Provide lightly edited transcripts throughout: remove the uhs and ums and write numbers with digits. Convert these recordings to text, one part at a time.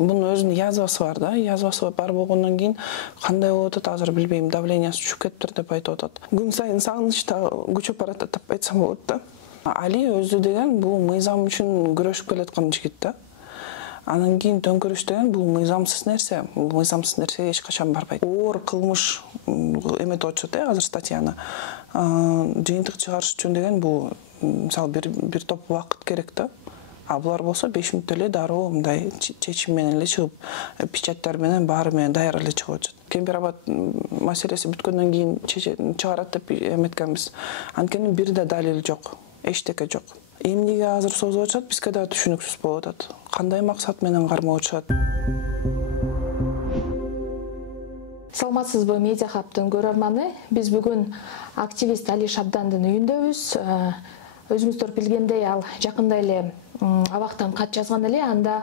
Bunun özünün язвасы бар да. Язвасы бар болгондон кийин кандай болуп атат азыр билбейм, давлениясы түшүп кетиптир деп айтып атат. Күн сайын сагыныч да күчөп баратат деп айтсам болот да. Али өзү деген бул мыйзам үчүн күрөшүп келаткан жигит да. Анан кийин төңкөрүш деген бул мыйзамсыз нерсе. Бул мыйзамсыз нерсеге эч качан барбайт. Оор кылмыш эметип атышат азыр статьяны. Жыйынтык чыгарыш үчүн деген бул мисалы бир топ убакыт керек да. А булар болсо 5 мүнөттө эле дароо мындай чечим менен эле чыгып, печаттар менен баары менен даяр эле чыгып атат. Кемпир-абад маселеси бүткөндөн кийин чыгарат деп эметкенбиз. Анткени бир да далил жок, эчтеке жок. Эмнеге азыр созуп атышат, бизге да түшүнүксүз болуп атат. Кандай максат менен кармап атышат? Саламатсызбы, Медиа Хабтын көрөрманы. Биз бүгүн активист Али Шабдандын үйүндөбүз. Өзүңүздөр билгендей, ал жакында эле абактан кат жазган эле, анда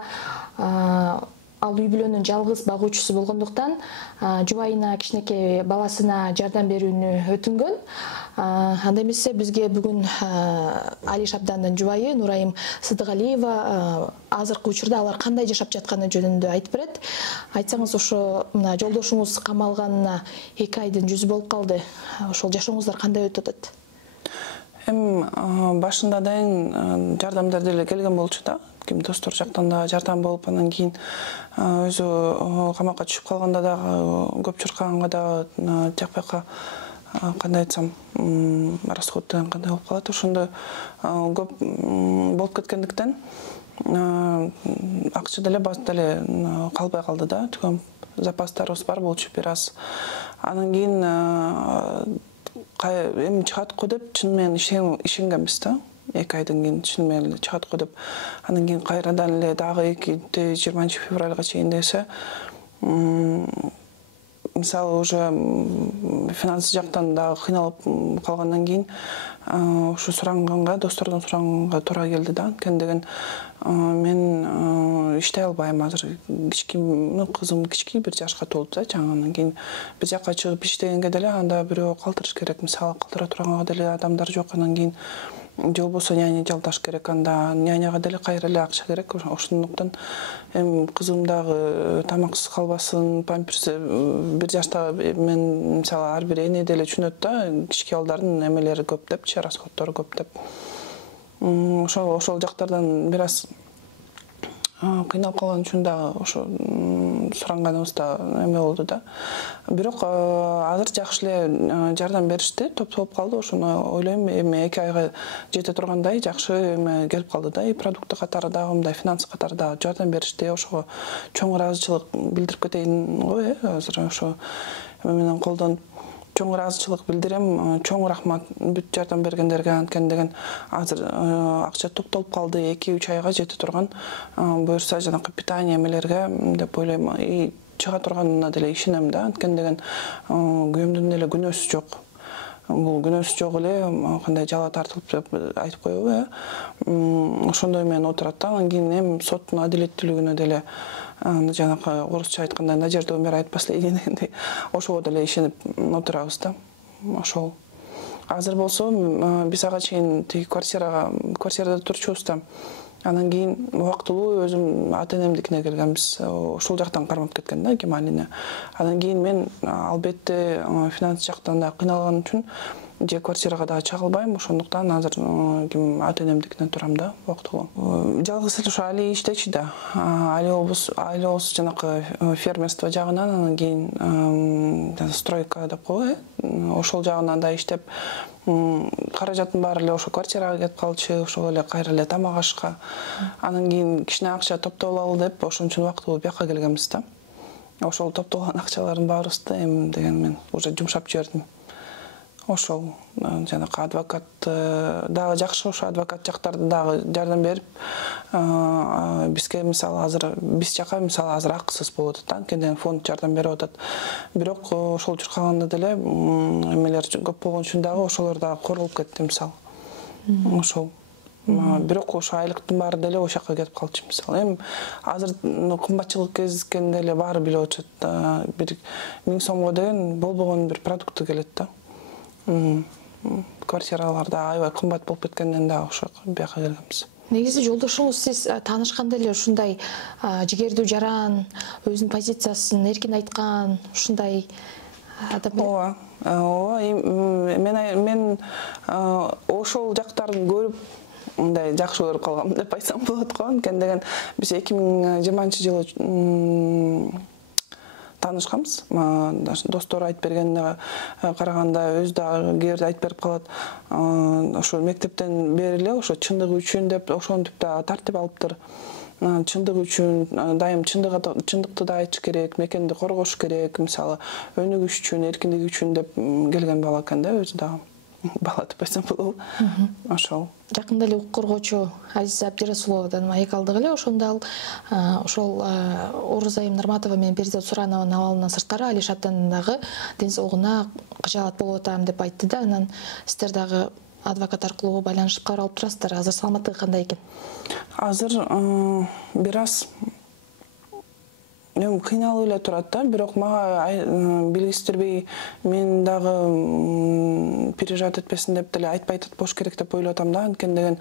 ал үй бүлөнүн жалгыз багуучусу болгондуктан жубайына, кичинекей баласына жардам берүүнү өтүнгөн. Анда эмесе бизге бүгүн Али Шабдандын жубайы Нурайым Сыдыгалиева азыркы учурда алар кандай жашап жатканы жөнүндө айтып берет. Айтсаңыз, ошо мына жолдошуңуз камалганына 2 айдын жүзү болуп калды. Ошол жашооңуздар кандай өтүп атат? Башында дайын жардамдар деле келген болчу да. Ким достор жактан да жардам болуп, анан кийин өзү камакка түшүп калганда дагы көп чуркаганга да жакпайка кандай айтсам, расход деген кандай болуп калат. Ошондо көп болуп кеткендиктен акча деле бат деле калбай калды да. Түгөн запастарыбыз бар болчу бир аз. Анан кийин эми чыгат го деп чын менен ишенгенбиз да. 2 айдан кийин чын менен чыгат го деп. Анан кийин кайрадан эле дагы 20 февралга чейин десе, мисалы уже финансы жактан дагы кыйналып калгандан кийин ушу суранганга, достордон суранганга туура келди да. Анткени деген мен иштей албайм азыр. Кызым кички, 1 жашка толду да жаңы. Анан кийин бир жакка чыгып иштегенге деле анда бирөө калтырыш керек. Мисалы калтыра турганга деле адамдар жок. Анан кийин же болбосо няня жалдаш керек, анда няняга деле кайра эле акча керек. Ошондуктан эми кызым дагы тамаксыз калбасын, памперс 1 жашта мен мисалы ар бир эне деле түшүнөт да, кички балдардын эмелери көп деп, расходдору көп деп. Ошол жактардан бир аз кыйналып калган үчүн дагы ошо суранганыбызда эме болду да. Бирок азыр жакшы эле жардам беришти, топтолуп калды. Ошону ойлойм, эми 2 айга жете тургандай жакшы эме келип калды да. И продукты катары дагы, мындай финансы катары дагы жардам беришти. Ошого чоң ыраазычылык билдирип кетейин го, азыр ошо менен колдонуп чоң ыраазычылык билдирем. Чоң рахмат бүт жардам бергендерге. Анткени деген азыр акча топтолуп калды, 2-3 айга жете турган. Буюрса жанакы питание эмелерге деп ойлойм. И чыга турганына деле ишенем да. Анткени деген күйөөмдүн деле күнөөсү жок. Бул күнөөсү жок эле кандай жала тартылып деп айтып коебу, ошондой менен отурат да. Анан кийин эми соттун адилеттүүлүгүнө деле жанакы орусча айтканда надежда умирает последний дегендей, ошого деле ишенип отурабыз да. Ошол. Азыр болсо биз ага чейин тиги квартирада турчубуз да. Анан кийин убактылуу өзүм ата-энемдикине келгенбиз. Ошол жактан кармап кеткен да, Кемалине. Анан кийин мен албетте финанс жактан да кыйналган үчүн же квартирага да чыга албайм. Ошондуктан азыр ата-энемдикине турам да, убактылуу. Жалгыз эле ошо Али иштечи да. Али болсо жанакы фермерство жагынан, анан кийин стройка деп коебу, ошол жагынан да иштеп, каражаттын баары эле ошо квартирага кетип калчу, ошол эле кайра эле тамак ашка. Анан кийин кичине акча топтоп алалы деп ошон үчүн убактылуу бияка келгенбиз да. Ошол топтолгон акчалардын баарыбызды эми деген мен уже жумшап жибердим. Ошол жанакы адвокат дагы жакшы, ошо адвокат жактарды дагы жардам берип, бизге мисалы азыр биз жака мисалы азыр акысыз болуп атат да. Анткени фонд жардам берип атат. Бирок ошол чуркаганда деле эмелер көп болгон үчүн дагы ошолор дагы корулуп кетти мисалы. Ошол. Бирок ошо айлыктын баары деле ошол жака кетип калчу мисалы. Эми азыр кымбатчылык кезишкенде эле баары билип атышат. 1000 сомго деген болбогон бир продукты келет да. Квартираларда аябай кымбат болуп кеткенден дагы ошо бияка келгенбиз. Негизи жолдошуңуз сиз таанышканда эле ушундай жигердүү жаран, өзүнүн позициясын эркин айткан ушундай адам беле? Ооба. Мен ошол жактарын көрүп мындай жакшы көрүп калгам деп айтсам болот го. Анткени деген биз 2020-жылы таанышканбыз. Достор айтып бергенине караганда өзү дагы кээ бирде айтып берип калат. Ошо мектептен бери эле ошо чындык үчүн деп ошентип да тартип алыптыр. Чындык үчүн дайым чындыкты да айтыш керек, мекенди коргош керек, мисалы өнүгүш үчүн, эркиндик үчүн деп келген бала экен да, өзү дагы. Бала деп айтсам болобу? Ошол. Жакында эле укук коргоочу Азиза Абдирасуловадан маек алдык эле, ошондо ал ошол Орузайым Нурматова менен Перизат Суранованын абалынан сырткары Алиш Абдандын дагы ден соолугуна кыжаалат болуп атам деп айтты да. Анан сиздер дагы адвокат аркылуу байланышып кабар алып турасыздар. Азыр саламаттыгы кандай экен? Азыр бир аз кыйналып эле турат да, бирок мага белгисиздирбей мен дагы переживать этпесин деп деле айтпай атат болуш керек деп ойлоп атам да. Анткени деген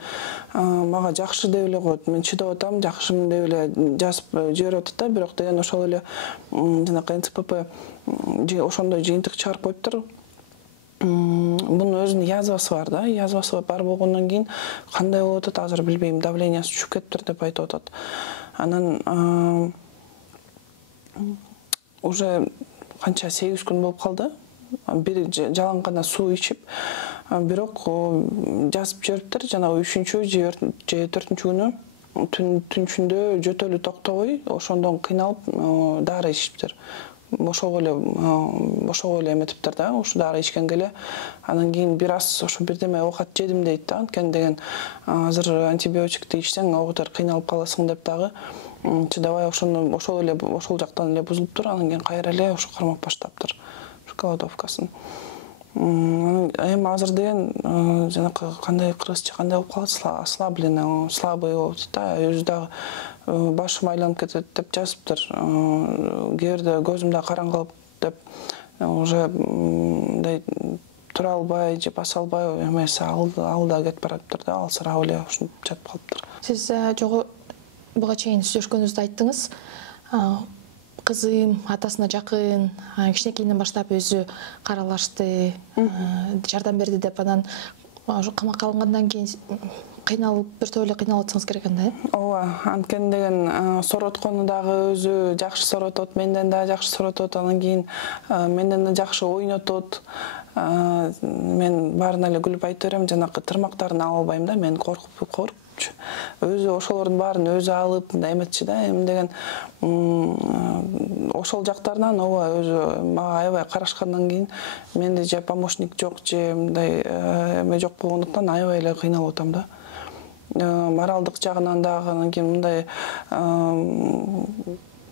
мага жакшы деп эле коет. Мен чыдап атам, жакшымын деп эле жазып жиберип атат да, бирок деген ошол эле жанакы НЦПП ошондой жыйынтык чыгарып коюптур. Бунун өзүнүн язвасы бар да, язвасы бар болгондон кийин кандай болуп атат азыр билбейм, давлениясы түшүп кетиптир деп айтып атат. Анан уже канча 8 күн болуп калды. Бир жалаң гана суу ичип, бирок жазып жибериптир жанагы 3-чү же 4-чү күнү түн ичинде жөтөлү токтобой, ошондон кыйналып дары ичиптир. Ошого эле эметиптир да, ошо дары ичкенге эле. Анан кийин бир аз ошо бирдеме оокат жедим дейт да. Анткени деген азыр антибиотикти ичсең оогутар кыйналып каласың деп дагы чыдабай ошол жактан эле бузулуптур. Анан кийин кайра эле ошо кармап баштаптыр голодовкасын. Эми азыр деген жанакы кандай кыргызча кандай болуп калат, ослабленно, слабый болуп да, өзү дагы башым айланып кетет деп жазыптыр. Кээ бирде көзүм да караңгылап деп уже мындай тура албай же баса албай эмеси алда кетип бараптыр да, алсырап эле ушинтип жатып калыптыр. Сиз жогу буга чейин сүйлөшкөнүздө айттыңыз, кызым атасына жакын, кичинекейинен баштап өзү каралашты, жардам берди деп. Анан камакка алынгандан кийин кыйналып, бир топ эле кыйналып атсаңыз керек экен да? Ооба, анткени деген сороткону дагы өзү жакшы соротот, менден да жакшы соротот, анан кийин менден да жакшы ойнотот. Мен баарын эле күлүп айтып берем, жанакы тырмактарын ала албайм да, мен коркупчу. Өзү ошолордун баарын өзү алып мындай эметчи да. Эми деген ошол жактарынан ооба өзү мага аябай карашкандан кийин менде же помощник жок, же мындай эме жок болгондуктан аябай эле кыйналып атам да. Моралдык жагынан дагы, анан кийин мындай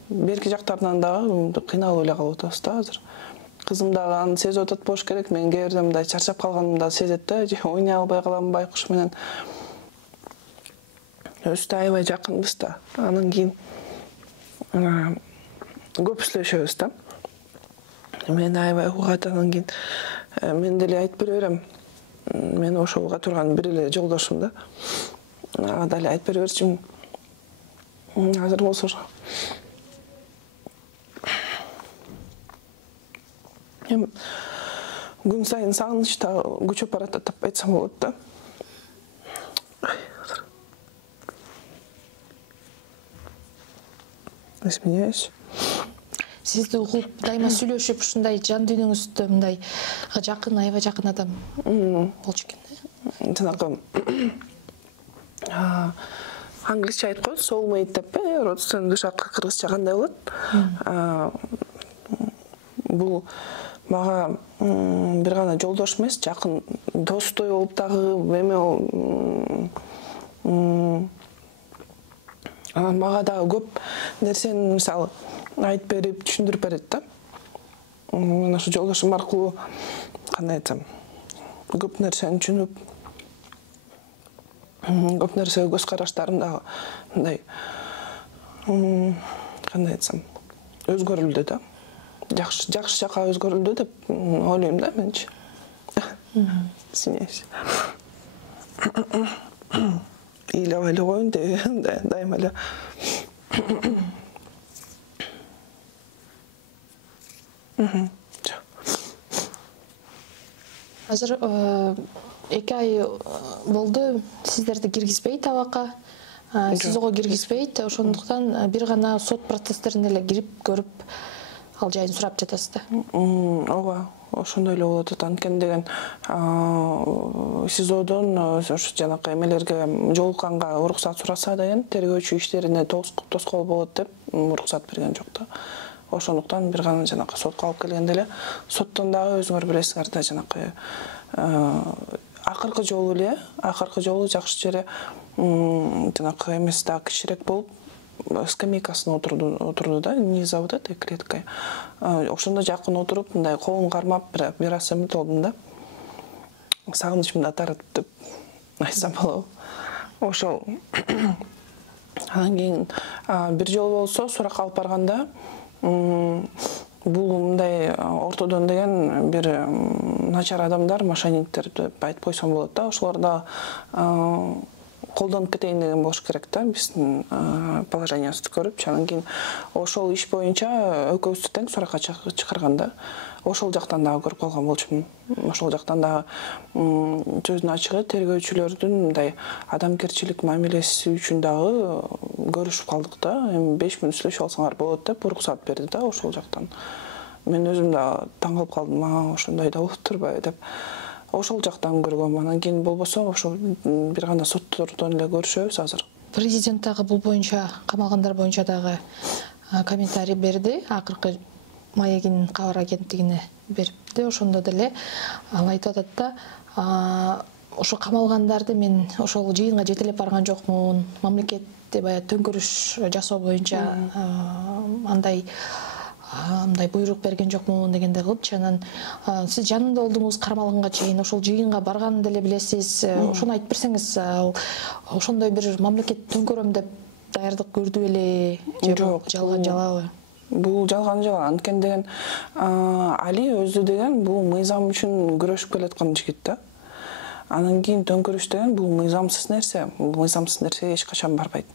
берки жактарынан дагы кыйналып эле калып атабыз да азыр. Кызым дагы аны сезип атат болуш керек. Мен кээ бирде мындай чарчап калганымды да сезет да, же ойнай албай калам байкуш менен. Өзү аябай жакынбыз да. Анан кийин көп сүйлөшөбүз да. Мен аябай угат, анан кийин мен деле айтып бере берем. Мен ошо уга турган бир эле жолдошум да. Ага дали айтып бере берчүмүн. Азыр болсо күн сайын сагыныч да күчөп баратат деп айтсам болот да. Извиняюсь. Сизди угуп, дайыма сүйлөшүп, ушундай жан дүйнөңүздө мындай жакын, аябай жакын адам болчу экен. Жанакы англисче айтып коет, soulmate деп, родственный душа кыргызча кандай болот? Бул мага бир гана жолдош эмес, жакын достой болуп дагы эме мага дагы көп нерсени мисалы айтып берип, түшүндүрүп берет да. Мен ошо жолдошум аркылуу кандай айтсам, көп нерсени түшүнүп, көп нерсеге көз караштарым дагы мындай кандай айтсам, өзгөрүлдү да. Жакшы жака өзгөрүлдү деп ойлойм да менчи. Извиняюсь. ыйлап эле коеюн дайыма эле. Азыр 2 ай болду, сиздерди киргизбейт абакка. СИЗОго киргизбейт, ошондуктан бир гана сот процесстерине эле кирип көрүп, ал жайын сурап жатасыз да. Ооба, ошондой эле болот. Анткени деген СИЗОдон ошо жанакы эмелерге жолукканга уруксат сураса деген тергөөчү иштерине тоскоол болот деп уруксат берген жок да. Ошондуктан бир гана жанакы сотко алып келгенде эле соттон дагы өзүңөр билесиңер да жанакы акыркы жолу жакшы жери жанакы эмеси дагы кичирээк болуп скамейкасына отурду да, низа вот этой клеткой. Ошондо жакын отуруп, мындай колун кармап бир аз эмет болдум да. Сагынычымды атарып деп айтсам болобу. Ошол анан кийин бир жолу болсо суракка алып барганда бул мындай ортодон деген бир начар адамдар, мошенниктер деп айтып койсом болот да. Ошолор да колдонуп кетейин деген болуш керек да, биздин положениябызды көрүп. Анан кийин ошол иш боюнча экөөбүздү тең суракка чакырган да. Ошол жактан дагы көрүп калган болчумун. Ошол жактан дагы сөздүн ачыгы тергөөчүлөрдүн мындай адамгерчилик мамилеси үчүн дагы көрүшүп калдык да. Эми 5 мүнөт сүйлөшүп алсаңар болот деп уруксат берди да ошол жактан. Мен өзүм да таң калып калдым, ошондой да болуп турбайбы деп. Ошол жактан көргөм. Анан кийин болбосо ошо бир гана соттордон эле көрүшөбүз азыр. Президент дагы бул боюнча, камалгандар боюнча дагы комментарий берди. Акыркы Маегин кабар агенттигине берипти. Ошондо деле ал айтып атат да, ошо камалгандарды мен ошол жыйынга жетелеп барган жокмун. Мамлекетте баягы төңкөрүш жасоо боюнча андай буйрук берген жокмун дегенде кылыпчы. Анан сиз жанында болдуңуз кармалганга чейин, ошол жыйынга барганын деле билесиз. Ошону айтып берсеңиз, ошондой бир мамлекет төңкөрөм деп даярдык көрдү беле же жалган жалабы? Бул жалган жала. Анткени деген Али өзү деген бул мыйзам үчүн күрөшүп келаткан жигит да. Анан кийин төңкөрүш деген бул мыйзамсыз нерсе. Бул мыйзамсыз нерсеге эч качан барбайт.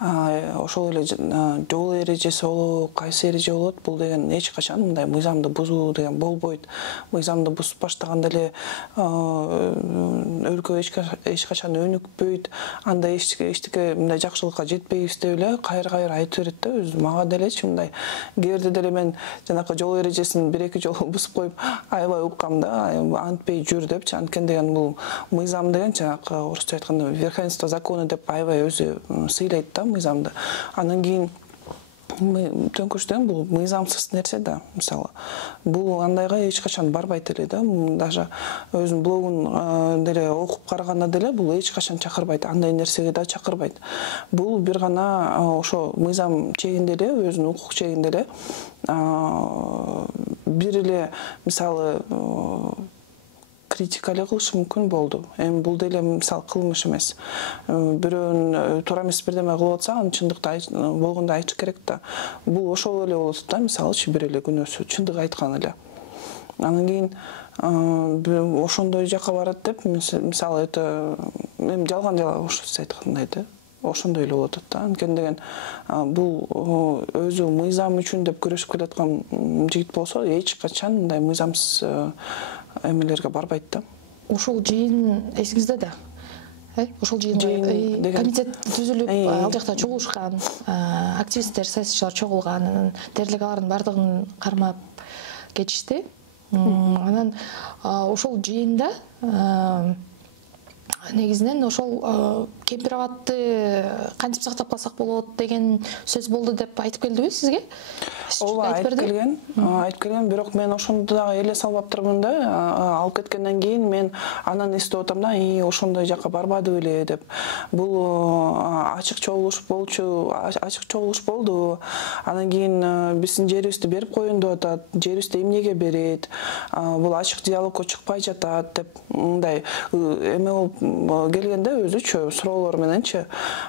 Ошол эле жол эрежеси болобу, кайсы эреже болот, бул деген эч качан мындай мыйзамды бузуу деген болбойт. Мыйзамды бузуп баштаганда эле өлкө эч качан өнүкпөйт. Анда эчтеке мындай жакшылыкка жетпейбиз деп эле кайра айтып берет да өзү. Мага делечи мындай кээ деле мен жанакы жол эрежесин 1-2 жолу бузуп коюп аябай уккам да, антпей жүр депчи. Анткени деген бул мыйзам деген жанакы орусча айтканда верховенство закона деп аябай өзү сыйлайт да мыйзамды. Анан кийин төңкөрүш деген бул мыйзамсыз нерсе да. Мисалы, бул андайга эч качан барбайт эле да. Даже өзүнүн блогун деле окуп караганда деле бул эч качан чакырбайт, андай нерсеге да чакырбайт. Бул бир гана ошо мыйзам чегинде эле, өзүнүн укук чегинде эле бир эле мисалы критика эле кылышы мүмкүн болду. Эми бул деле мисалы кылмыш эмес. Бирөөнүн туура эмес бирдеме кылып атса, аны чындыкта болгондо айтыш керек да. Бул ошол эле болот да, мисалычы бир эле күнөөсү чындык айткан эле. Анан кийин ошондой жакка барат деп, мисалы это эми жалган жала ошо сиз айткандай да. Ошондой эле болот да. Анткени деген бул өзү мыйзам үчүн деп күрөшүп келаткан жигит болсо, эч качан мындай мыйзамсыз эмелерге барбайт да. Ошол жыйын эсиңизде да? Ошол жыйын комитет түзүлүп, ал жакта чогулушкан, активисттер, саясатчылар чогулган, анан дээрлик алардын бардыгын кармап кетишти. Анан ошол жыйында негизинен ошол кемпир абадты кантип сактап калсак болот деген сөз болду деп айтып келдиби сизге? Ооба, айтып келген, бирок мен ошондо дагы эле салбаптырмын да. Алып кеткенден кийин мен анан эстеп атам да, ошондой жакка барбады беле деп. Бул ачык чогулуш болду. Анан кийин биздин жерибизди берип коеюн деп атат. Жерибизди эмнеге берет? Бул ачык диалогко чыкпай жатат деп мындай эме болуп келгенде өзүчө суроолор мененчи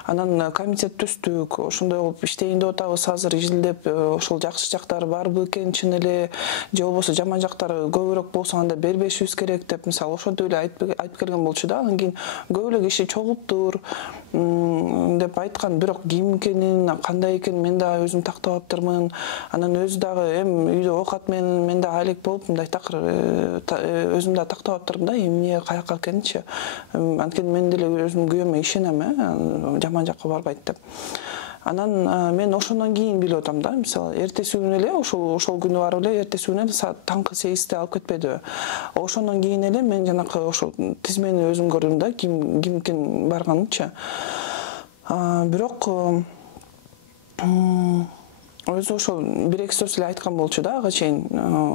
анан комитет түздүк, ошондой болуп иштейин деп атабыз азыр изилдеп, ошол жакшы жактары барбы экен чын эле, же болбосо жаман жактары көбүрөөк болсо анда бербешибиз керек деп мисалы ошентип эле айтып келген болчу да. Анан кийин көп эле киши чогулуптур деп айткан, бирок ким экенин, кандай экенин мен да өзүм тактап аптырмын. Анан өзү дагы эми үйдө оокат менен мен да алек болуп мындай такыр өзүм да тактап аптырмын да, эмне каяка экенинчи. Анткени мен деле өзүм күйөөмө ишенем, жаман жакка барбайт деп. Анан мен ошондон кийин билип атам да, мисалы эртеси күнү эле ошол күнү барып эле эртеси күнү саат таңкы 8-те алып кетпедиби. Ошондон кийин эле мен жанакы ошол тизмени өзүм көрдүм да, ким экен барганынчы. Бирок өзү ошол бир-эки сөз эле айткан болчу да, ага чейин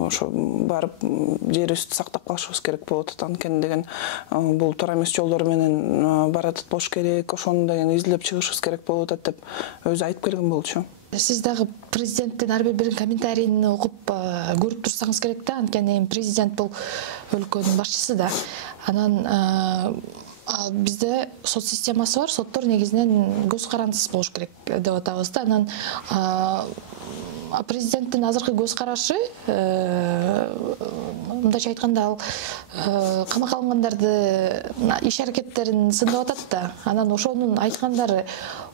ошо барып жерибизди сактап калышыбыз керек болуп атат, анткени деген бул туура эмес жолдор менен баратат болуш керек, ошону деген изилдеп чыгышыбыз керек болуп атат деп өзү айтып келген болчу. Сиз дагы президенттин ар бир комментарийин окуп көрүп турсаңыз керек да, анткени президент бул өлкөнүн башчысы да. Анан бизде сот системасы бар, соттор негизинен көз карандысыз болуш керек деп атабыз да. Анан президенттин азыркы көз карашы, мындайча айтканда, ал камакка алынгандарды иш аракеттерин сындап атат да. Анан ошонун айткандары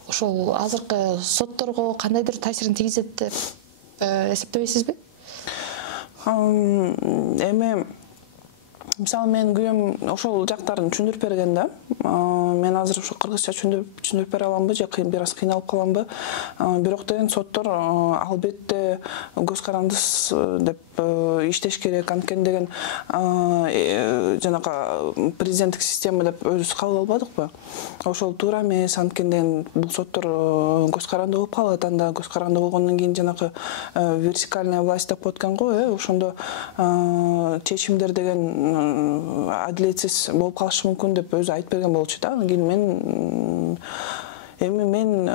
ошол азыркы сотторго кандайдыр таасирин тийгизет деп эсептебейсизби? Эми мисалы мен күйөөм ошол жактарын түшүндүрүп берген да. Мен азыр ошо кыргызча түшүндүрүп бере аламбы же бир аз кыйналып каламбы. Бирок деген соттор албетте көз карандысыз деп иштеш керек. Анткени деген жанагы президенттик система деп өзүбүз кабыл албадыкпы? Ошол туура эмес, анткени деген бул соттор көз каранды болуп калат. Анда көз каранды болгондон кийин жанагы вертикальная власть деп коет экен го, ошондо чечимдер деген адилетсиз болуп калышы мүмкүн деп өзү айтып берген болчу да. Анан кийин мен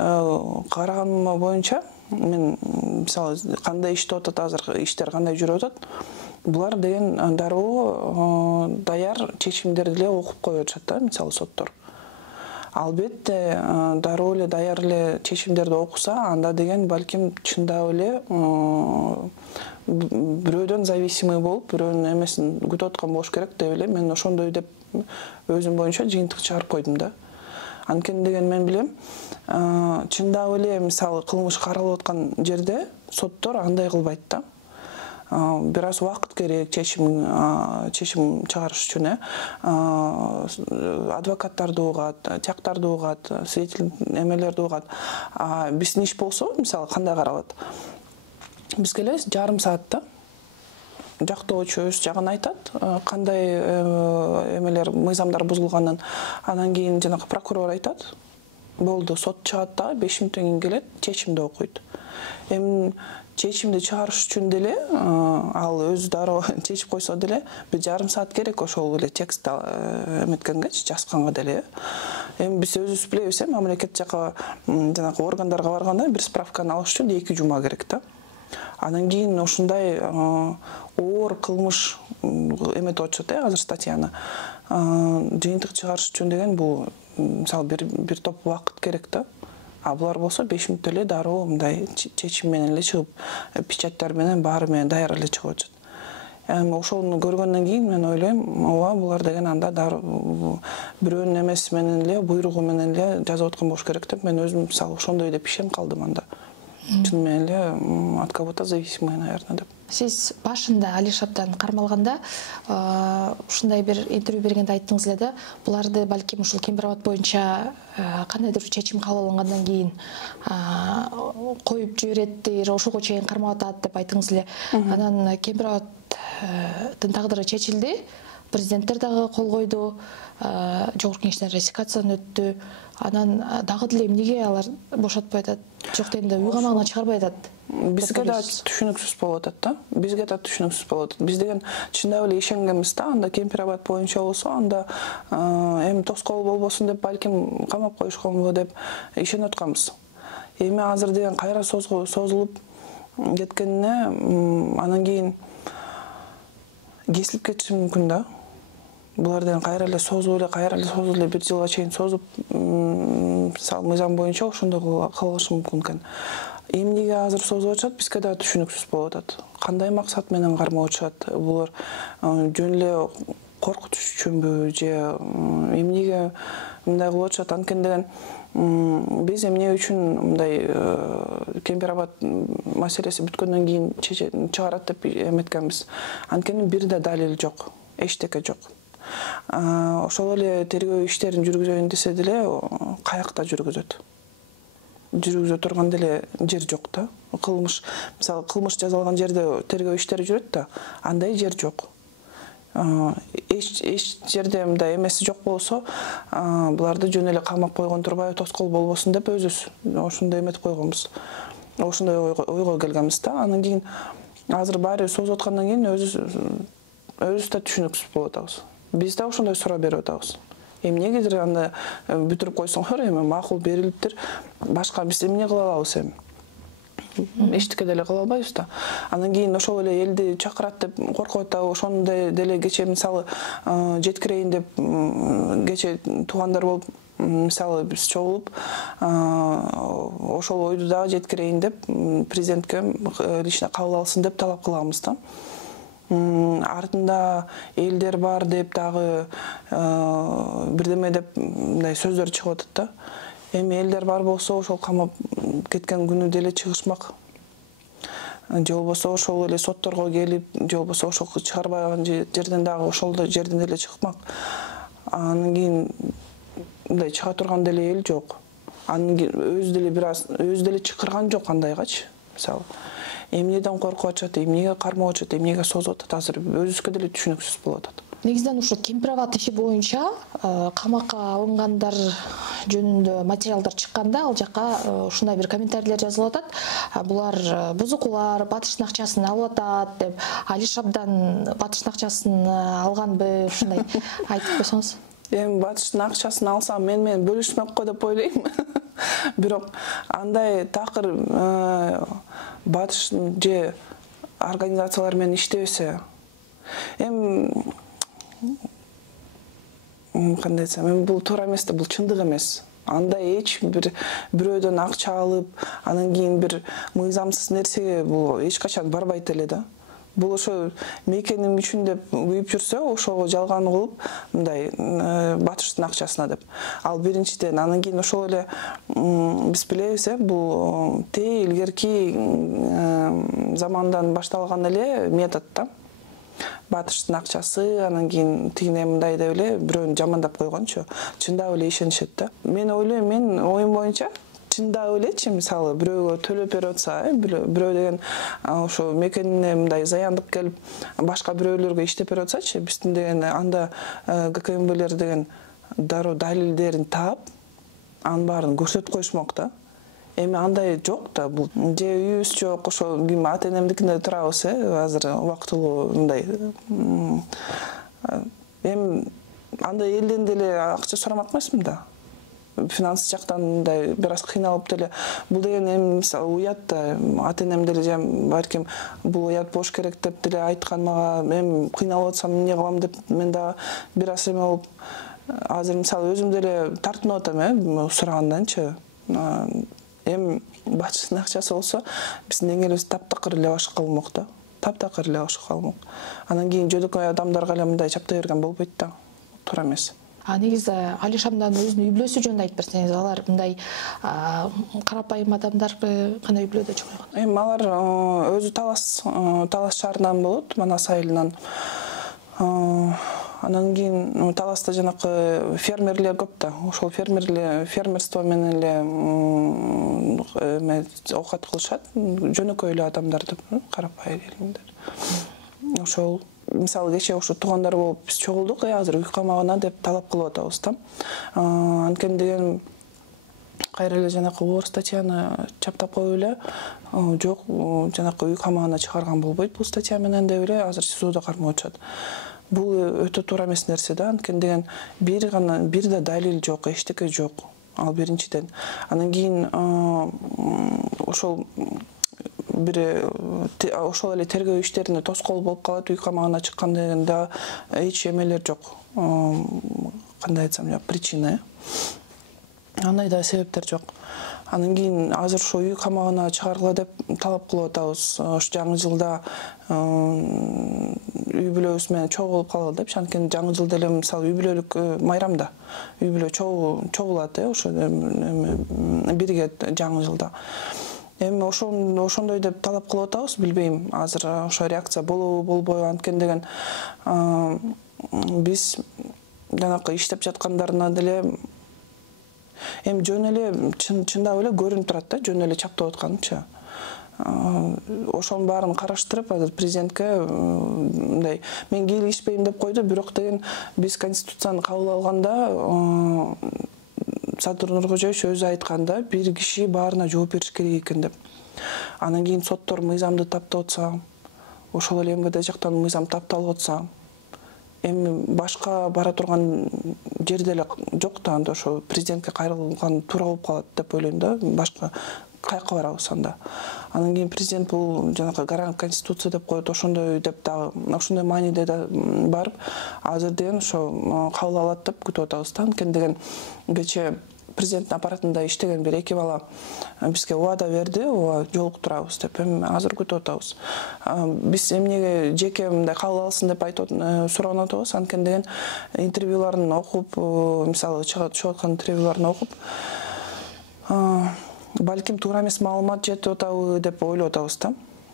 караганыма боюнча, мен мисалы кандай иштеп атат азыр, иштер кандай жүрүп атат, булар деген дароо даяр чечимдерди эле окуп кое беришет да, мисалы соттор. Албетте дароо эле даяр эле чечимдерди окуса, анда деген балким чындап эле бирөөдөн зависимый болуп, бирөөнүн эмесин күтүп аткан болуш керек деп эле мен ошондой деп өзүм боюнча жыйынтык чыгарып койдум да. Анткени деген мен билем, чындап эле мисалы кылмыш каралып аткан жерде соттор андай кылбайт да. Бир аз убакыт керек чечим чыгарыш үчүн, адвокаттарды угат, тияктарды угат, свидетель эмелерди угат. Биздин иш болсо, мисалы кандай каралат? Биз келебиз жарым саатта жактоочу өз жагын айтат, кандай эмелер, мыйзамдар бузулганын. Анан кийин жанагы прокурор айтат. Болду, сот чыгат да, 5 мүнөттөн кийин келет, чечимди окуйт. Эми чечимди чыгарыш үчүн деле ал өзү дароо чечип койсо деле бир жарым саат керек ошол эле текстти эметкенгечи, жазганга деле. Эми биз өзүбүз билебиз, мамлекет жака жанагы органдарга барганда бир справканы алыш үчүн 2 жума керек да. Анан кийин ушундай оор кылмыш эметип атышат, азыр статьяны жыйынтык чыгарыш үчүн деген бул мисалы бир топ убакыт керек да. Булар болсо 5 мүнөттө эле дароо мындай чечим менен эле чыгып, печаттар менен баары менен даяр эле чыгып атышат. Эми ошону көргөндөн кийин мен ойлойм, ооба булар деген анда бирөөнүн эмеси менен эле, буйругу менен эле жазып аткан болуш керек деп мен өзүм мисалы ошондой деп ишенип калдым анда. Чын менен эле от кого-то зависимый, наверное, деп. Сиз башында Алиш абдан кармалганда ушундай бир интервью бергенде айттыңыз эле да, буларды балким ушул Кемпир-Абад боюнча кандайдыр чечим кабыл алынгандан кийин коюп жибереттир, ошого чейин кармап атат деп айттыңыз эле. Анан Кемпир-Абадтын тагдыры чечилди. Президенттер дагы кол койду, жогорку кеңештен ратификациядан өттү. Анан дагы деле эмнеге алар бошотпой атат? Жок дегенде үй камагына чыгарбай атат. Бизге да түшүнүксүз болуп атат да. Бизге да түшүнүксүз болуп атат. Биз деген чындап эле ишенгенбиз да, анда Кемпир-Абад боюнча болсо, анда эми тоскоол болбосун деп балким камап коюшканбы деп ишенип атканбыз. Эми азыр деген кайра созулуп кеткенине анан кийин кесилип кетиши мүмкүн да. булардан кайра эле созуп эле бир жылга чейин созуп, мисалы мыйзам боюнча ошондой кылышы мүмкүн экен. Эмнеге азыр созуп атышат, бизге да түшүнүксүз болуп атат. Кандай максат менен кармап атышат? Булар жөн эле коркутуш үчүнбү же эмнеге мындай кылып атышат? Анткени деген биз эмне үчүн мындай Кемпир-Абад маселеси бүткөндөн кийин чыгарат деп эметкенбиз. Анткени бир да далил жок, эчтеке жок. Ошол эле тергөө иштерин жүргүзөйүн десе деле каякта жүргүзөт. Жүргүзө турган деле жер жок да. Мисалы кылмыш жазалган жерде тергөө иштери жүрөт да, андай жер жок. Эч жерде мындай эмеси жок болсо, буларды жөн эле камап койгон турбайбы, тоскоол болбосун деп өзүбүз ошондой эметип койгонбуз. Ошондой ойго келгенбиз да. Анан кийин азыр баары созуп аткандан кийин өзүбүз да түшүнүксүз болуп атабыз. Биз да ошондой суроо берип атабыз. Эмнегедир аны бүтүрүп койсоңор, эми макул берилиптир. Башка биз эмне кыла алабыз эми? Эчтеке деле кыла албайбыз да. Анан кийин ошол эле элди чакырат деп коркуп атабы. Ошондой деле кече мисалы жеткирейин деп кече туугандар болуп, мисалы биз чогулуп, ошол ойду дагы жеткирейин деп президентке лично кабыл алсын деп талап кыламыз да. Артында элдер бар деп дагы бирдеме деп мындай сөздөр чыгып атат да. Эми элдер бар болсо ошол камап кеткен күнү деле чыгышмак. Же болбосо ошол эле сотторго келип, же болбосо ошол чыгарбаган жерден дагы ошол жерден деле чыкмак. Анан кийин мындай чыга турган деле эл жок. Анан өзү деле чакырган жок андайгачы. Мисалы эмнеден коркуп атышат, эмнеге кармап атышат, эмнеге созуп атат, азыр өзүбүзгө деле түшүнүксүз болуп атат. Негизинен ушул Кемпир-Абад иши боюнча камакка алынгандар жөнүндө материалдар чыкканда, ал жака ушундай бир комментарийлер жазылып атат. Булар бузукулар батыштын акчасын алып атат деп, Алиш Абдан батыштын акчасын алганбы, ушундай айтып койсоңуз. Эми батыштын акчасын алсам менен бөлүшмөк го деп ойлойм. Бирок андай такыр батыштын же организациялар менен иштебесе, эми кандай десем, эми бул туура эмес да, бул чындык эмес. Андай эч бирөөдөн акча алып, анан кийин бир мыйзамсыз нерсеге бул эч качан барбайт эле да. Бул ошо мекеним үчүн деп күйүп жүрсө, ошого жалган кылып, мындай батыштын акчасына деп. Ал биринчиден, анан кийин ошол эле биз билебиз, бул тээ илгерки замандан башталган эле метод да. Батыштын акчасы, анан кийин тигине мындай деп эле бирөөнү жамандап койгончу. Чындап эле ишенишет да. Мен ойлойм, мен оюм боюнча чындап элечи, мисалы бирөөгө төлөп берип атса, бирөө деген ошо мекенине мындай заяндык келип, башка бирөөлөргө иштеп берип атсачы, биздин деген анда ГКМБлер деген дароо далилдерин таап, анын баарын көрсөтүп коюшмак да. Эми андай жок да, бул же үйүбүз жок, ошо ким ата-энемдикинде турабыз, азыр убактылуу мындай. Эми андай элден деле акча сурамак эмесмин да. Финанс жактан мындай бир аз кыйналып деле, бул деген эми мисалы уят да, ата-энем деле балким бул уят болуш керек деп деле айткан мага, эми кыйналып атсам эмне кылам деп мен да бир аз эме болуп, азыр мисалы өзүм деле тартынып атам, сураганданчы. Эми батыштын акчасы болсо, биздин деңгээлибиз таптакыр эле башка калмак да. Таптакыр эле башка калмак. Анан кийин жөнөкөй адамдарга эле мындай чаптай берген болбойт да. Туура эмес. Негизи Алиш Абдан өзүнүн үй бүлөсү жөнүндө айтып берсеңиз, алар мындай карапайым адамдарбы, кандай үй бүлөдө чоңойгон? Эми алар өзү Талас шаарынан болот, Манас айылынан. Анан кийин Таласта жанакы фермерлер көп да. Ошол фермерство менен эле оокат кылышат. Жөнөкөй эле адамдар деп, карапайым элдер. Ошол мисалы кече ошо туугандар болуп биз чогулдук, азыр үй камагына деп талап кылып атабыз да. Анткени деген кайра эле жанакы оор статьяны чаптап коюп эле, жок, жанакы үй камагына чыгарган болбойт бул статья менен деп эле азыр СИЗОдо кармап атышат. Бул өтө туура эмес нерсе да. Анткени деген бир да далил жок, эчтеке жок. Ал биринчиден. Анан кийин ошол бири ошол эле тергөө иштерине тоскоол болуп калат, үй камагына чыкканда эч эмелер жок. Кандай айтсам, причина. Андай да себептер жок. Анан кийин азыр ошо үй камагына чыгаргыла деп талап кылып атабыз. Ош жаңы жылда үй бүлөбүз менен чогуу болуп калалы деп. Анткени жаңы жылда эле мисалы үй бүлөлүк майрамда үй бүлө чогулат, ошо бирге жаңы жылда. Эми ошондой деп талап кылып атабыз, билбейм. Азыр ошо реакция болобу, болбойбу, анткени деген биз жанакы иштеп жаткандарына деле эми жөн эле чындап эле көрүнүп турат да, жөн эле чаптап атканычы. Ошонун баарын караштырып, азыр президентке мындай мен кийлигишпейм деп койду, бирок деген биз конституцияны кабыл алганда Садыр Нуркожоевич өзү айтканда, бир киши баарына жооп бериш керек экен деп. Анан кийин соттор мыйзамды таптап атса, ошол эле МВД жактан мыйзам тапталып атса, эми башка бара турган жерде эле жок да, анда ошо президентке кайрылган туура болуп калат деп ойлойм да. Башка каяка барабыз анда. Анан кийин президент бул жанакы гарант конституция деп коет, ошондой деп дагы, ошондой мааниде да барып, азыр деген ошо кабыл алат деп күтүп атабыз да. Анткени деген кече президенттин аппаратында иштеген бир эки бала бизге убада берди, жолуктурабыз деп. Эми азыр күтүп атабыз. Биз эмнеге жеке мындай кабыл алсын деп айтып сураган атабыз, анткени деген интервьюларын окуп, мисалы чыгып аткан интервьюларын окуп, балким туура эмес маалымат жетип атабы деп ойлоп атабыз да.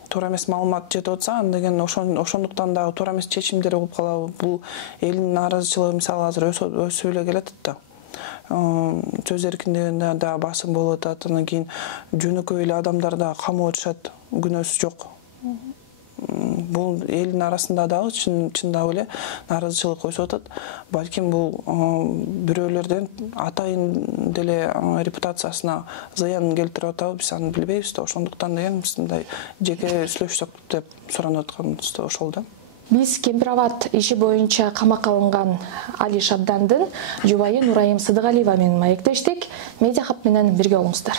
Туура эмес маалымат жетип атса, анда деген ошондуктан дагы туура эмес чечимдер болуп калабы. Бул элдин нааразычылыгы мисалы азыр өсүп эле келатат да. Сөз эркиндигине да басым болуп атат, анан кийин жөнөкөй эле адамдар да камап отушат, күнөөсү жок. Бул элдин арасында дагы чындап эле нааразычылык өсүп атат. Балким бул бирөөлөрдөн атайын деле репутациясына зыян келтирип атабы, биз аны билбейбиз да. Ошондуктан деген биз мындай жеке сүйлөшсөк деп суранып атканыбыз да ошол да. Биз Кемпир-Абад иши боюнча камакка алынган Али Шабдандын жубайы Нурайым Сыдыгалиева менен маектештик. Медиа хаб менен бирге болуңуздар.